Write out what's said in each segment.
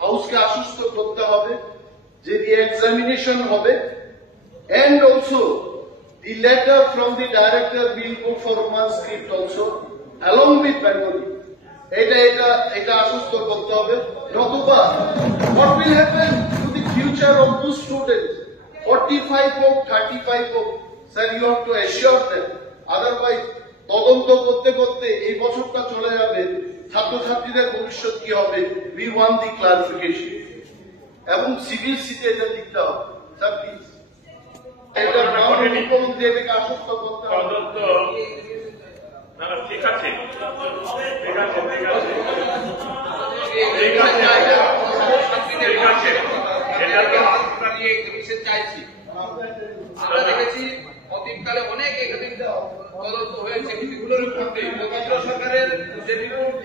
হাউসকে আশ্বস্ত করতে হবে যে রি-এক্সামিনেশন হবে, and also the letter from the director will go for one script also along with Bengali. এটা আশ্বস্ত করতে হবে, নতুবা what will happen to the future of those students 45 হোক 35 হোক, sir, you have to assure them, otherwise তদন্ত করতে করতে এই বছরটা চলে যাবে, ছাত্রছাত্রীদের ভবিষ্যৎ কি হবে? we want the clarification এবং সিবিএসইতে এটা লিখতে হবে, স্যার প্লিজ এটা মুখ্যমন্ত্রী এটাকে আশ্বস্ত করতে হবে। ঠিক আছে আমরা দেখেছি অতীতকালে অনেক তদন্ত হয়েছে এগুলোর উপরে কেন্দ্র সরকারের যে রিপোর্ট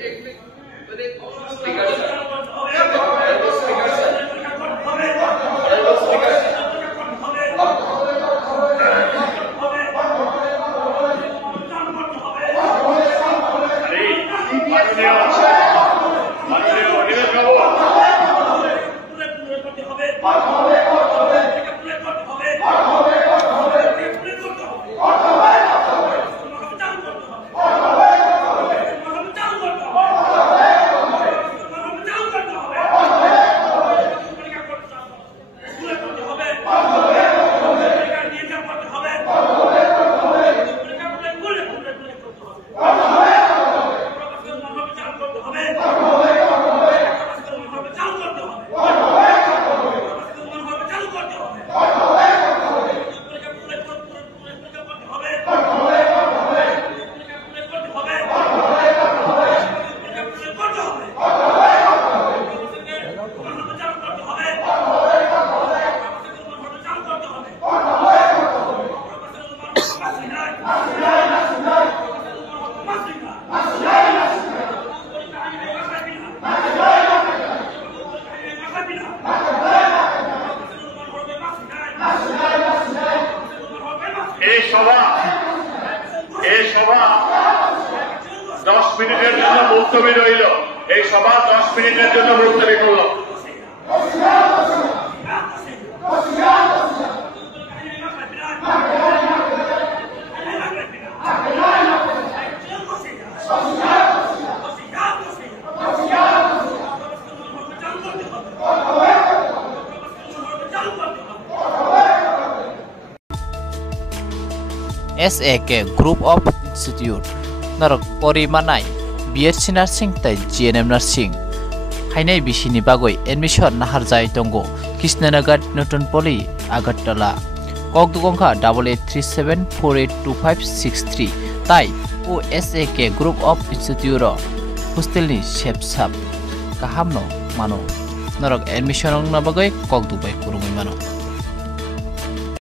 এই সভা 10 মিনিটের জন্য মুলতবি রইল। এই সভা 10 মিনিটের জন্য মুলতবি করল। SAK Group of Institute Narok Porimanai BSc Nursing tai GNM Nursing Hainai Bishini Bagoi Admission Naharjai Tongo Kishnanagar Newton Poli Agartala Kogdugongka 8837482563 Tai O SAK Group of Institute Hostelni Shepsap Kahamno Mano Narok Admission Nabagoi Kogdubai Kurumi Mano